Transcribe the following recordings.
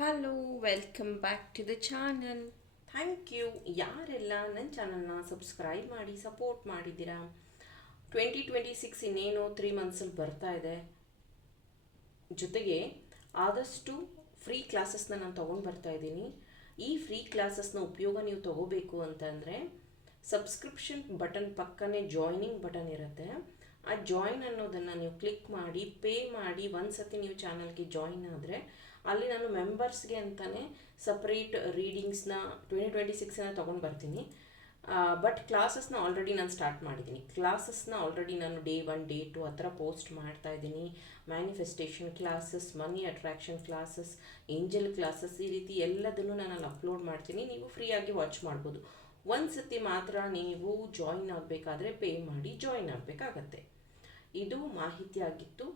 Hello welcome back to the channel thank you ಯಾರೆಲ್ಲ ನನ್ನ ಚಾನಲ್ನ ಸಬ್ಸ್ಕ್ರೈಬ್ ಮಾಡಿ ಸಪೋರ್ಟ್ ಮಾಡಿದ್ದೀರಾ? ಟ್ವೆಂಟಿ ಟ್ವೆಂಟಿ ಸಿಕ್ಸ್ ಇನ್ನೇನು ತ್ರೀ ಮಂತ್ಸಲ್ಲಿ ಬರ್ತಾ ಇದೆ. ಜೊತೆಗೆ ಆದಷ್ಟು ಫ್ರೀ ಕ್ಲಾಸಸ್ನ ನಾನು ತೊಗೊಂಡು ಬರ್ತಾ ಇದ್ದೀನಿ. ಈ ಫ್ರೀ ಕ್ಲಾಸಸ್ನ ಉಪಯೋಗ ನೀವು ತಗೋಬೇಕು ಅಂತಂದರೆ ಸಬ್ಸ್ಕ್ರಿಪ್ಷನ್ ಬಟನ್ ಪಕ್ಕನೇ ಜಾಯ್ನಿಂಗ್ ಬಟನ್ ಇರುತ್ತೆ. ಆ ಜಾಯಿನ್ ಅನ್ನೋದನ್ನು ನೀವು ಕ್ಲಿಕ್ ಮಾಡಿ ಪೇ ಮಾಡಿ ಒಂದು ಸತಿ ನೀವು ಚಾನಲ್ಗೆ ಜಾಯಿನ್ ಆದರೆ ಅಲ್ಲಿ ನಾನು ಮೆಂಬರ್ಸ್ಗೆ ಅಂತಲೇ ಸಪ್ರೇಟ್ ರೀಡಿಂಗ್ಸ್ನ ಟ್ವೆಂಟಿ ಟ್ವೆಂಟಿ ಸಿಕ್ಸನ್ನ ತೊಗೊಂಡು ಬರ್ತೀನಿ. ಬಟ್ ಕ್ಲಾಸಸ್ನ ಆಲ್ರೆಡಿ ನಾನು ಸ್ಟಾರ್ಟ್ ಮಾಡಿದ್ದೀನಿ ಕ್ಲಾಸಸ್ನ ಆಲ್ರೆಡಿ ನಾನು ಡೇ ಒನ್ ಡೇ ಟು ಆ ಥರ ಪೋಸ್ಟ್ ಮಾಡ್ತಾ ಇದ್ದೀನಿ manifestation classes money attraction classes angel classes ಈ ರೀತಿ ಎಲ್ಲದನ್ನು ನಾನು ಅಲ್ಲಿ ಅಪ್ಲೋಡ್ ಮಾಡ್ತೀನಿ. ನೀವು ಫ್ರೀಯಾಗಿ ವಾಚ್ ಮಾಡ್ಬೋದು. ಒಂದು ಸತಿ ಮಾತ್ರ ನೀವು ಜಾಯಿನ್ ಆಗಬೇಕಾದ್ರೆ ಪೇ ಮಾಡಿ ಜಾಯಿನ್ ಆಗಬೇಕಾಗತ್ತೆ. ಇದು ಮಾಹಿತಿ ಆಗಿತ್ತು.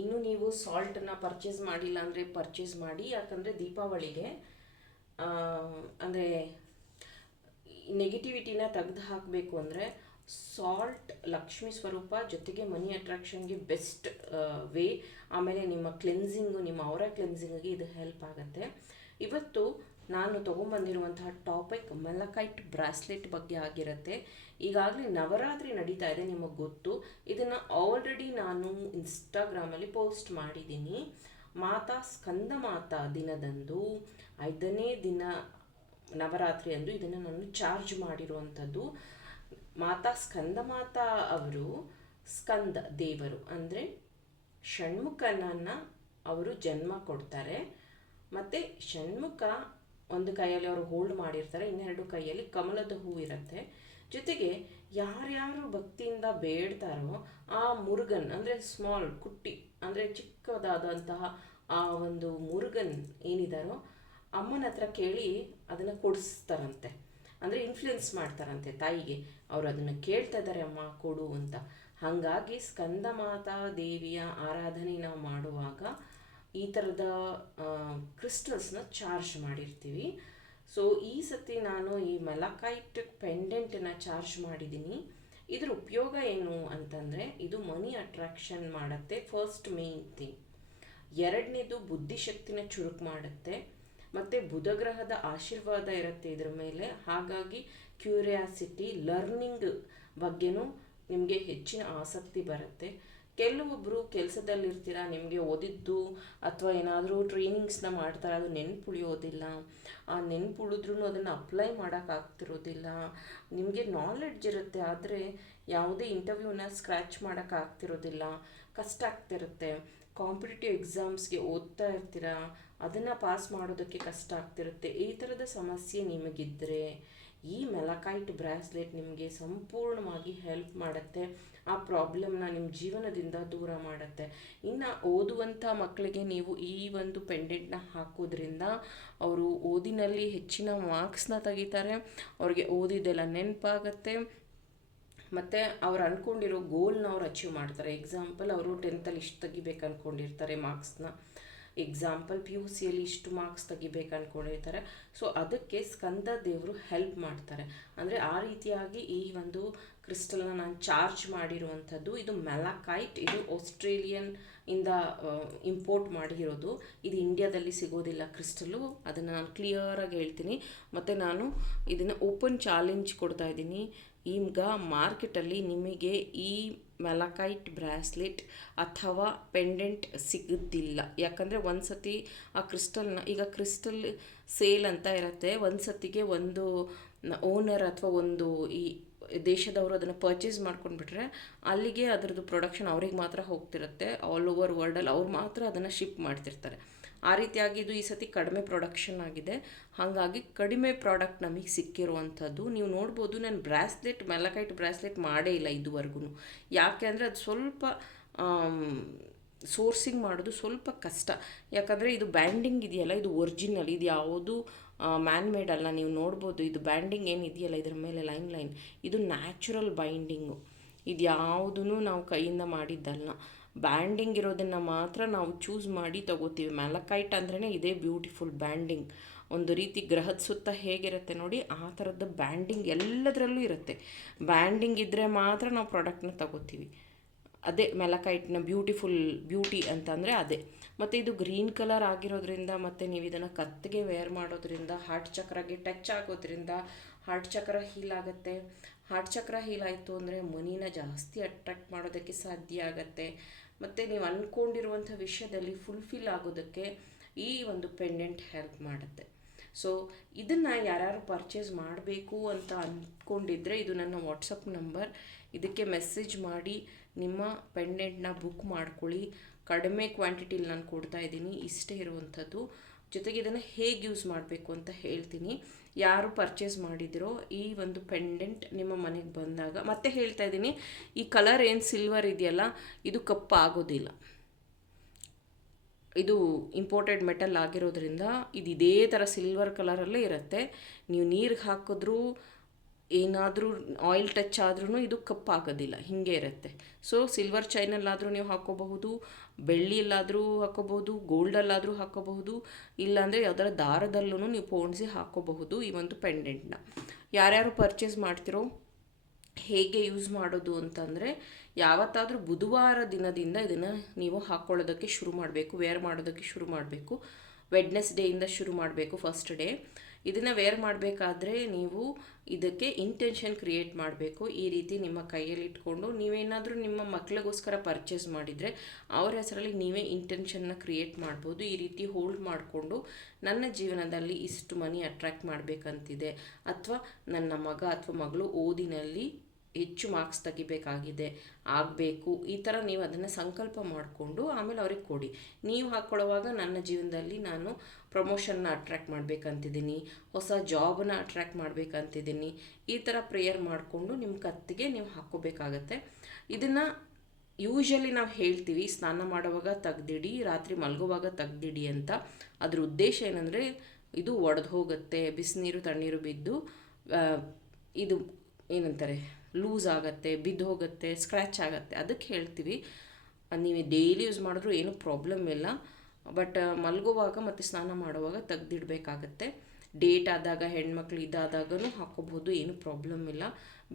ಇನ್ನು ನೀವು ಸಾಲ್ಟನ್ನು ಪರ್ಚೇಸ್ ಮಾಡಿಲ್ಲ ಅಂದರೆ ಪರ್ಚೇಸ್ ಮಾಡಿ, ಯಾಕಂದರೆ ದೀಪಾವಳಿಗೆ ಅಂದರೆ ನೆಗೆಟಿವಿಟಿನ ತೆಗೆದು ಹಾಕಬೇಕು ಅಂದರೆ ಸಾಲ್ಟ್ ಲಕ್ಷ್ಮಿ ಸ್ವರೂಪ ಜೊತೆಗೆ ಮನಿ ಅಟ್ರಾಕ್ಷನ್ಗೆ ಬೆಸ್ಟ್ ವೇ ಆಮೇಲೆ ನಿಮ್ಮ ಕ್ಲೆನ್ಸಿಂಗು ನಿಮ್ಮ ಅವರ ಕ್ಲೆನ್ಸಿಂಗಿಗೆ ಇದು ಹೆಲ್ಪ್ ಆಗುತ್ತೆ. ಇವತ್ತು ನಾನು ತೊಗೊಂಬಂದಿರುವಂತಹ ಟಾಪಿಕ್ ಮೆಲಕೈಟ್ ಬ್ರಾಸ್ಲೆಟ್ ಬಗ್ಗೆ ಆಗಿರುತ್ತೆ. ಈಗಾಗಲೇ ನವರಾತ್ರಿ ನಡೀತಾ ಇದೆ, ನಿಮಗೆ ಗೊತ್ತು. ಇದನ್ನು ಆಲ್ರೆಡಿ ನಾನು ಇನ್ಸ್ಟಾಗ್ರಾಮಲ್ಲಿ ಪೋಸ್ಟ್ ಮಾಡಿದ್ದೀನಿ. ಮಾತಾ ಸ್ಕಂದ ಮಾತಾ ದಿನದಂದು, ಐದನೇ ದಿನ ನವರಾತ್ರಿ ಅಂದು ಇದನ್ನು ನಾನು ಚಾರ್ಜ್ ಮಾಡಿರುವಂಥದ್ದು. ಮಾತಾ ಸ್ಕಂದ ಮಾತಾ ಅವರು ಸ್ಕಂದ ದೇವರು ಅಂದರೆ ಷಣ್ಮುಖನನ್ನು ಅವರು ಜನ್ಮ ಕೊಡ್ತಾರೆ. ಮತ್ತು ಷಣ್ಮುಖ ಒಂದು ಕೈಯಲ್ಲಿ ಅವರು ಹೋಲ್ಡ್ ಮಾಡಿರ್ತಾರೆ, ಇನ್ನೆರಡು ಕೈಯಲ್ಲಿ ಕಮಲದ ಹೂ ಇರುತ್ತೆ. ಜೊತೆಗೆ ಯಾರ್ಯಾರು ಭಕ್ತಿಯಿಂದ ಬೇಡ್ತಾರೋ ಆ ಮುರುಗನ್, ಅಂದರೆ ಸ್ಮಾಲ್ ಕುಟ್ಟಿ, ಅಂದರೆ ಚಿಕ್ಕದಾದಂತಹ ಆ ಒಂದು ಮುರುಗನ್ ಏನಿದಾರೋ ಅಮ್ಮನ ಹತ್ರ ಕೇಳಿ ಅದನ್ನು ಕೊಡಿಸ್ತಾರಂತೆ. ಅಂದರೆ ಇನ್ಫ್ಲುಯೆನ್ಸ್ ಮಾಡ್ತಾರಂತೆ ತಾಯಿಗೆ. ಅವರು ಅದನ್ನು ಕೇಳ್ತಾ ಇದ್ದಾರೆ, ಅಮ್ಮ, ಕೊಡು ಅಂತ. ಹಾಗಾಗಿ ಸ್ಕಂದ ಮಾತಾ ದೇವಿಯ ಆರಾಧನೆ ನಾವು ಮಾಡುವಾಗ ಈ ಥರದ ಕ್ರಿಸ್ಟಲ್ಸ್ನ ಚಾರ್ಜ್ ಮಾಡಿರ್ತೀವಿ. ಸೊ ಈ ಸತಿ ನಾನು ಈ ಮೆಲಕೈಟ್ ಪೆಂಡೆಂಟನ್ನು ಚಾರ್ಜ್ ಮಾಡಿದ್ದೀನಿ ಇದ್ರ ಉಪಯೋಗ ಏನು ಅಂತಂದರೆ, ಇದು ಮನಿ ಅಟ್ರಾಕ್ಷನ್ ಮಾಡುತ್ತೆ ಫಸ್ಟ್ ಮೇನ್ ಥಿಂಗ್ ಎರಡನೇದು ಬುದ್ಧಿಶಕ್ತಿನ ಚುರುಕು ಮಾಡುತ್ತೆ. ಮತ್ತು ಬುಧಗ್ರಹದ ಆಶೀರ್ವಾದ ಇರುತ್ತೆ ಇದರ ಮೇಲೆ. ಹಾಗಾಗಿ ಕ್ಯೂರಿಯಾಸಿಟಿ ಲರ್ನಿಂಗ್ ಬಗ್ಗೆನೂ ನಿಮಗೆ ಹೆಚ್ಚಿನ ಆಸಕ್ತಿ ಬರುತ್ತೆ. ಕೆಲವೊಬ್ಬರು ಕೆಲಸದಲ್ಲಿರ್ತೀರ, ನಿಮಗೆ ಓದಿದ್ದು ಅಥವಾ ಏನಾದರೂ ಟ್ರೈನಿಂಗ್ಸ್ನ ಮಾಡ್ತಾರೆ, ಅದು ನೆನ್ಪುಳಿಯೋದಿಲ್ಲ. ಆ ನೆನ್ಪುಳಿದ್ರೂ ಅದನ್ನು ಅಪ್ಲೈ ಮಾಡೋಕ್ಕಾಗ್ತಿರೋದಿಲ್ಲ ನಿಮಗೆ ನಾಲೆಡ್ಜ್ ಇರುತ್ತೆ, ಆದರೆ ಯಾವುದೇ ಇಂಟರ್ವ್ಯೂನ ಸ್ಕ್ರ್ಯಾಚ್ ಮಾಡೋಕ್ಕಾಗ್ತಿರೋದಿಲ್ಲ ಕಷ್ಟ ಆಗ್ತಿರುತ್ತೆ. ಕಾಂಪಿಟೇಟಿವ್ ಎಕ್ಸಾಮ್ಸ್ಗೆ ಓದ್ತಾ ಇರ್ತೀರ, ಅದನ್ನು ಪಾಸ್ ಮಾಡೋದಕ್ಕೆ ಕಷ್ಟ ಆಗ್ತಿರುತ್ತೆ. ಈ ಥರದ ಸಮಸ್ಯೆ ನಿಮಗಿದ್ದರೆ ಈ ಮೆಲಕೈಟ್ ಬ್ರಾಸ್ಲೆಟ್ ನಿಮಗೆ ಸಂಪೂರ್ಣವಾಗಿ ಹೆಲ್ಪ್ ಮಾಡುತ್ತೆ. ಆ ಪ್ರಾಬ್ಲಮ್ನ ನಿಮ್ಮ ಜೀವನದಿಂದ ದೂರ ಮಾಡುತ್ತೆ. ಇನ್ನು ಓದುವಂಥ ಮಕ್ಕಳಿಗೆ ನೀವು ಈ ಒಂದು ಪೆಂಡೆಂಟ್ನ ಹಾಕೋದ್ರಿಂದ ಅವರು ಓದಿನಲ್ಲಿ ಹೆಚ್ಚಿನ ಮಾರ್ಕ್ಸ್ನ ತೆಗಿತಾರೆ. ಅವ್ರಿಗೆ ಓದಿದ್ದೆಲ್ಲ ನೆನಪಾಗತ್ತೆ. ಮತ್ತು ಅವ್ರು ಅಂದ್ಕೊಂಡಿರೋ ಗೋಲ್ನ ಅವ್ರು ಅಚೀವ್ ಮಾಡ್ತಾರೆ. ಎಕ್ಸಾಂಪಲ್ ಅವರು ಟೆಂತಲ್ಲಿ ಇಷ್ಟು ತೆಗಿಬೇಕು ಅಂದ್ಕೊಂಡಿರ್ತಾರೆ ಮಾರ್ಕ್ಸ್ನ ಎಕ್ಸಾಂಪಲ್ ಪಿ ಯು ಸಿಯಲ್ಲಿ ಇಷ್ಟು ಮಾರ್ಕ್ಸ್ ತೆಗಿಬೇಕು ಅಂದ್ಕೊಂಡಿರ್ತಾರೆ ಸೊ ಅದಕ್ಕೆ ಸ್ಕಂದ ದೇವರು ಹೆಲ್ಪ್ ಮಾಡ್ತಾರೆ. ಅಂದರೆ ಆ ರೀತಿಯಾಗಿ ಈ ಒಂದು ಕ್ರಿಸ್ಟಲ್ನ ನಾನು ಚಾರ್ಜ್ ಮಾಡಿರುವಂಥದ್ದು, ಇದು ಮೆಲಾಕೈಟ್ ಇದು ಆಸ್ಟ್ರೇಲಿಯನ್ ಇಂದ ಇಂಪೋರ್ಟ್ ಮಾಡಿರೋದು. ಇದು ಇಂಡಿಯಾದಲ್ಲಿ ಸಿಗೋದಿಲ್ಲ ಕ್ರಿಸ್ಟಲು ಅದನ್ನು ನಾನು ಕ್ಲಿಯರಾಗಿ ಹೇಳ್ತೀನಿ. ಮತ್ತು ನಾನು ಇದನ್ನು ಓಪನ್ ಚಾಲೆಂಜ್ ಕೊಡ್ತಾ ಇದ್ದೀನಿ. ಈಗ ಮಾರ್ಕೆಟಲ್ಲಿ ನಿಮಗೆ ಈ ಮೆಲಕೈಟ್ ಬ್ರಾಸ್ಲೆಟ್ ಅಥವಾ ಪೆಂಡೆಂಟ್ ಸಿಗುದಿಲ್ಲ. ಯಾಕಂದರೆ ಒಂದು ಸತಿ ಆ ಕ್ರಿಸ್ಟಲ್ನ, ಈಗ ಕ್ರಿಸ್ಟಲ್ ಸೇಲ್ ಅಂತ ಇರುತ್ತೆ. ಒಂದು ಸತಿಗೆ ಒಂದು ಓನರ್ ಅಥವಾ ಒಂದು ಈ ದೇಶದವರು ಅದನ್ನು ಪರ್ಚೇಸ್ ಮಾಡ್ಕೊಂಡ್ಬಿಟ್ರೆ ಅಲ್ಲಿಗೆ ಅದರದ್ದು ಪ್ರೊಡಕ್ಷನ್ ಅವ್ರಿಗೆ ಮಾತ್ರ ಹೋಗ್ತಿರುತ್ತೆ. ಆಲ್ ಓವರ್ ವರ್ಲ್ಡಲ್ಲಿ ಅವ್ರು ಮಾತ್ರ ಅದನ್ನು ಶಿಪ್ ಮಾಡ್ತಿರ್ತಾರೆ. ಆ ರೀತಿಯಾಗಿ ಇದು ಈ ಸತಿ ಕಡಿಮೆ ಪ್ರೊಡಕ್ಷನ್ ಆಗಿದೆ. ಹಾಗಾಗಿ ಕಡಿಮೆ ಪ್ರಾಡಕ್ಟ್ ನಮಗೆ ಸಿಕ್ಕಿರುವಂಥದ್ದು. ನೀವು ನೋಡ್ಬೋದು ನಾನು ಬ್ರಾಸ್ಲೆಟ್ ಮೆಲಕೈಟ್ ಬ್ರಾಸ್ಲೆಟ್ ಮಾಡೇ ಇಲ್ಲ ಇದುವರೆಗೂ ಯಾಕೆ ಅಂದರೆ ಅದು ಸ್ವಲ್ಪ ಸೋರ್ಸಿಂಗ್ ಮಾಡೋದು ಸ್ವಲ್ಪ ಕಷ್ಟ. ಯಾಕಂದರೆ ಇದು ಬ್ಯಾಂಡಿಂಗ್ ಇದೆಯಲ್ಲ, ಇದು ಒರಿಜಿನಲ್, ಇದು ಯಾವುದು ಮ್ಯಾನ್ ಮೇಡ್ ಅಲ್ಲ. ನೀವು ನೋಡ್ಬೋದು ಇದು ಬ್ಯಾಂಡಿಂಗ್ ಏನಿದೆಯಲ್ಲ ಇದರ ಮೇಲೆ ಲೈನ್ ಲೈನ್. ಇದು ನ್ಯಾಚುರಲ್ ಬೈಂಡಿಂಗು ಇದು ಯಾವುದೂ ನಾವು ಕೈಯಿಂದ ಮಾಡಿದ್ದಲ್ಲ ಬ್ಯಾಂಡಿಂಗ್ ಇರೋದನ್ನು ಮಾತ್ರ ನಾವು ಚೂಸ್ ಮಾಡಿ ತಗೋತೀವಿ. ಮ್ಯಾಲಕೈಟ್ ಅಂದ್ರೇ ಇದೇ ಬ್ಯೂಟಿಫುಲ್ ಬ್ಯಾಂಡಿಂಗ್. ಒಂದು ರೀತಿ ಗ್ರಹದ ಸುತ್ತ ಹೇಗಿರುತ್ತೆ ನೋಡಿ, ಆ ಥರದ್ದು ಬ್ಯಾಂಡಿಂಗ್ ಎಲ್ಲದರಲ್ಲೂ ಇರುತ್ತೆ. ಬ್ಯಾಂಡಿಂಗ್ ಇದ್ದರೆ ಮಾತ್ರ ನಾವು ಪ್ರಾಡಕ್ಟ್ನ ತಗೋತೀವಿ. ಅದೇ ಮೆಲಕೈಟ್ನ ಬ್ಯೂಟಿಫುಲ್ ಬ್ಯೂಟಿ ಅಂತಂದರೆ ಅದೇ. ಮತ್ತು ಇದು ಗ್ರೀನ್ ಕಲರ್ ಆಗಿರೋದ್ರಿಂದ ಮತ್ತು ನೀವು ಇದನ್ನು ಕತ್ತಿಗೆ ವೇರ್ ಮಾಡೋದ್ರಿಂದ ಹಾರ್ಟ್ ಚಕ್ರಗೆ ಟಚ್ ಆಗೋದ್ರಿಂದ ಹಾರ್ಟ್ ಚಕ್ರ ಹೀಲ್ ಆಗುತ್ತೆ. ಹಾರ್ಟ್ ಚಕ್ರ ಹೀಲ್ ಆಯಿತು ಅಂದರೆ ಮನಿನ ಜಾಸ್ತಿ ಅಟ್ರಾಕ್ಟ್ ಮಾಡೋದಕ್ಕೆ ಸಾಧ್ಯ ಆಗುತ್ತೆ. ಮತ್ತು ನೀವು ಅಂದ್ಕೊಂಡಿರುವಂಥ ವಿಷಯದಲ್ಲಿ ಫುಲ್ಫಿಲ್ ಆಗೋದಕ್ಕೆ ಈ ಒಂದು ಪೆಂಡೆಂಟ್ ಹೆಲ್ಪ್ ಮಾಡುತ್ತೆ. ಸೊ ಇದನ್ನು ಯಾರ್ಯಾರು ಪರ್ಚೇಸ್ ಮಾಡಬೇಕು ಅಂತ ಅಂದ್ಕೊಂಡಿದ್ರೆ ಇದು ನನ್ನ ವಾಟ್ಸಪ್ ನಂಬರ್ ಇದಕ್ಕೆ ಮೆಸೇಜ್ ಮಾಡಿ, ನಿಮ್ಮ ಪೆಂಡೆಂಟ್ನ ಬುಕ್ ಮಾಡ್ಕೊಳ್ಳಿ. ಕಡಿಮೆ ಕ್ವಾಂಟಿಟಿಲಿ ನಾನು ಕೊಡ್ತಾ ಇದ್ದೀನಿ, ಇಷ್ಟೇ ಇರುವಂಥದ್ದು. ಜೊತೆಗೆ ಇದನ್ನು ಹೇಗೆ ಯೂಸ್ ಮಾಡಬೇಕು ಅಂತ ಹೇಳ್ತೀನಿ. ಯಾರು ಪರ್ಚೇಸ್ ಮಾಡಿದ್ರೋ ಈ ಒಂದು ಪೆಂಡೆಂಟ್ ನಿಮ್ಮ ಮನೆಗೆ ಬಂದಾಗ, ಮತ್ತೆ ಹೇಳ್ತಾ ಇದ್ದೀನಿ, ಈ ಕಲರ್ ಏನು ಸಿಲ್ವರ್ ಇದೆಯಲ್ಲ, ಇದು ಕಪ್ಪು ಆಗೋದಿಲ್ಲ ಇದು ಇಂಪೋರ್ಟೆಡ್ ಮೆಟಲ್ ಆಗಿರೋದ್ರಿಂದ ಇದು ಇದೇ ಥರ ಸಿಲ್ವರ್ ಕಲರಲ್ಲೇ ಇರುತ್ತೆ. ನೀವು ನೀರಿಗೆ ಹಾಕಿದ್ರೂ ಏನಾದರೂ ಆಯಿಲ್ ಟಚ್ ಆದ್ರೂ ಇದು ಕಪ್ಪಾಗೋದಿಲ್ಲ, ಹೀಗೆ ಇರುತ್ತೆ. ಸೊ ಸಿಲ್ವರ್ ಚೈನಲ್ಲಾದರೂ ನೀವು ಹಾಕೋಬಹುದು ಬೆಳ್ಳಿಯಲ್ಲಾದರೂ ಹಾಕೋಬಹುದು ಗೋಲ್ಡಲ್ಲಾದರೂ ಹಾಕೋಬಹುದು ಇಲ್ಲಾಂದರೆ ಯಾವ್ದಾರ ದಾರದಲ್ಲೂ ನೀವು ಪೋಣಿಸಿ ಹಾಕೋಬಹುದು ಈ ಒಂದು ಪೆಂಡೆಂಟ್ನ ಯಾರ್ಯಾರು ಪರ್ಚೇಸ್ ಮಾಡ್ತಿರೋ, ಹೇಗೆ ಯೂಸ್ ಮಾಡೋದು ಅಂತಂದರೆ, ಯಾವತ್ತಾದರೂ ಬುಧವಾರ ದಿನದಿಂದ ಇದನ್ನು ನೀವು ಹಾಕ್ಕೊಳ್ಳೋದಕ್ಕೆ ಶುರು ಮಾಡಬೇಕು ವೇರ್ ಮಾಡೋದಕ್ಕೆ ಶುರು ಮಾಡಬೇಕು. ವೆಡ್ನೆಸ್ ಡೇಯಿಂದ ಶುರು ಮಾಡಬೇಕು ಫಸ್ಟ್ ಡೇ ಇದನ್ನು ವೇರ್ ಮಾಡಬೇಕಾದ್ರೆ ನೀವು ಇದಕ್ಕೆ ಇಂಟೆನ್ಷನ್ ಕ್ರಿಯೇಟ್ ಮಾಡಬೇಕು. ಈ ರೀತಿ ನಿಮ್ಮ ಕೈಯಲ್ಲಿ ಇಟ್ಕೊಂಡು ನೀವೇನಾದರೂ ನಿಮ್ಮ ಮಕ್ಕಳಿಗೋಸ್ಕರ ಪರ್ಚೇಸ್ ಮಾಡಿದರೆ ಅವರ ಹೆಸರಲ್ಲಿ ನೀವೇ ಇಂಟೆನ್ಷನ್ನ ಕ್ರಿಯೇಟ್ ಮಾಡ್ಬೋದು. ಈ ರೀತಿ ಹೋಲ್ಡ್ ಮಾಡಿಕೊಂಡು ನನ್ನ ಜೀವನದಲ್ಲಿ ಇಷ್ಟು ಮನಿ ಅಟ್ರ್ಯಾಕ್ಟ್ ಮಾಡಬೇಕಂತಿದೆ. ಅಥವಾ ನನ್ನ ಮಗ ಅಥವಾ ಮಗಳು ಓದಿನಲ್ಲಿ ಹೆಚ್ಚು ಮಾರ್ಕ್ಸ್ ತೆಗಿಬೇಕಾಗಿದೆ, ಆಗಬೇಕು, ಈ ಥರ ನೀವು ಅದನ್ನು ಸಂಕಲ್ಪ ಮಾಡಿಕೊಂಡು ಆಮೇಲೆ ಅವ್ರಿಗೆ ಕೊಡಿ. ನೀವು ಹಾಕ್ಕೊಳ್ಳೋವಾಗ ನನ್ನ ಜೀವನದಲ್ಲಿ ನಾನು ಪ್ರಮೋಷನ್ನ ಅಟ್ರ್ಯಾಕ್ಟ್ ಮಾಡಬೇಕಂತಿದ್ದೀನಿ, ಹೊಸ ಜಾಬನ್ನ ಅಟ್ರ್ಯಾಕ್ಟ್ ಮಾಡಬೇಕಂತಿದ್ದೀನಿ, ಈ ಥರ ಪ್ರೇಯರ್ ಮಾಡಿಕೊಂಡು ನಿಮ್ಮ ಕತ್ತಿಗೆ ನೀವು ಹಾಕ್ಕೋಬೇಕಾಗತ್ತೆ. ಇದನ್ನು ಯೂಶಲಿ ನಾವು ಹೇಳ್ತೀವಿ, ಸ್ನಾನ ಮಾಡುವಾಗ ತೆಗ್ದಿಡಿ, ರಾತ್ರಿ ಮಲಗುವಾಗ ತೆಗ್ದಿಡಿ ಅಂತ. ಅದ್ರ ಉದ್ದೇಶ ಏನಂದರೆ, ಇದು ಒಡೆದು ಹೋಗುತ್ತೆ, ಬಿಸಿನೀರು, ತಣ್ಣೀರು ಬಿದ್ದು ಇದು ಏನಂತಾರೆ? ಲೂಸ್ ಆಗುತ್ತೆ, ಬಿದ್ದು ಹೋಗುತ್ತೆ ಸ್ಕ್ರ್ಯಾಚ್ ಆಗುತ್ತೆ, ಅದಕ್ಕೆ ಹೇಳ್ತೀವಿ. ನೀವು ಡೈಲಿ ಯೂಸ್ ಮಾಡಿದ್ರೂ ಏನೂ ಪ್ರಾಬ್ಲಮ್ ಇಲ್ಲ. ಬಟ್ ಮಲಗುವಾಗ ಮತ್ತು ಸ್ನಾನ ಮಾಡುವಾಗ ತೆಗ್ದಿಡಬೇಕಾಗತ್ತೆ. ಡೇಟ್ ಆದಾಗ, ಹೆಣ್ಮಕ್ಳು ಇದಾದಾಗೂ ಹಾಕೋಬಹುದು ಏನೂ ಪ್ರಾಬ್ಲಮ್ ಇಲ್ಲ.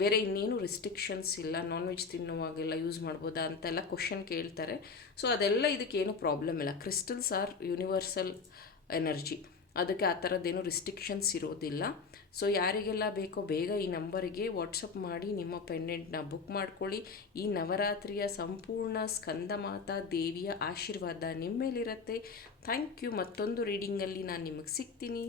ಬೇರೆ ಇನ್ನೇನು ರೆಸ್ಟ್ರಿಕ್ಷನ್ಸ್ ಇಲ್ಲ ನಾನ್ ವೆಜ್ ತಿನ್ನುವಾಗೆಲ್ಲ ಯೂಸ್ ಮಾಡ್ಬೋದಾ ಅಂತೆಲ್ಲ ಕ್ವಶನ್ ಕೇಳ್ತಾರೆ. ಸೊ ಅದೆಲ್ಲ ಇದಕ್ಕೇನು ಪ್ರಾಬ್ಲಮ್ ಇಲ್ಲ. ಕ್ರಿಸ್ಟಲ್ಸ್ ಆರ್ ಯೂನಿವರ್ಸಲ್ ಎನರ್ಜಿ ಅದಕ್ಕೆ ಆ ಥರದ್ದೇನು ರಿಸ್ಟ್ರಿಕ್ಷನ್ಸ್ ಇರೋದಿಲ್ಲ. ಸೊ ಯಾರಿಗೆಲ್ಲ ಬೇಕೋ ಬೇಗ ಈ ನಂಬರಿಗೆ ವಾಟ್ಸಪ್ ಮಾಡಿ, ನಿಮ್ಮ ಪೆಂಡೆಂಟ್ನ ಬುಕ್ ಮಾಡ್ಕೊಳ್ಳಿ. ಈ ನವರಾತ್ರಿಯ ಸಂಪೂರ್ಣ ಸ್ಕಂದಮಾತಾ ದೇವಿಯ ಆಶೀರ್ವಾದ ನಿಮ್ಮ ಮೇಲಿರುತ್ತೆ ಥ್ಯಾಂಕ್ ಯು ಮತ್ತೊಂದು ರೀಡಿಂಗಲ್ಲಿ ನಾನು ನಿಮಗೆ ಸಿಗ್ತೀನಿ.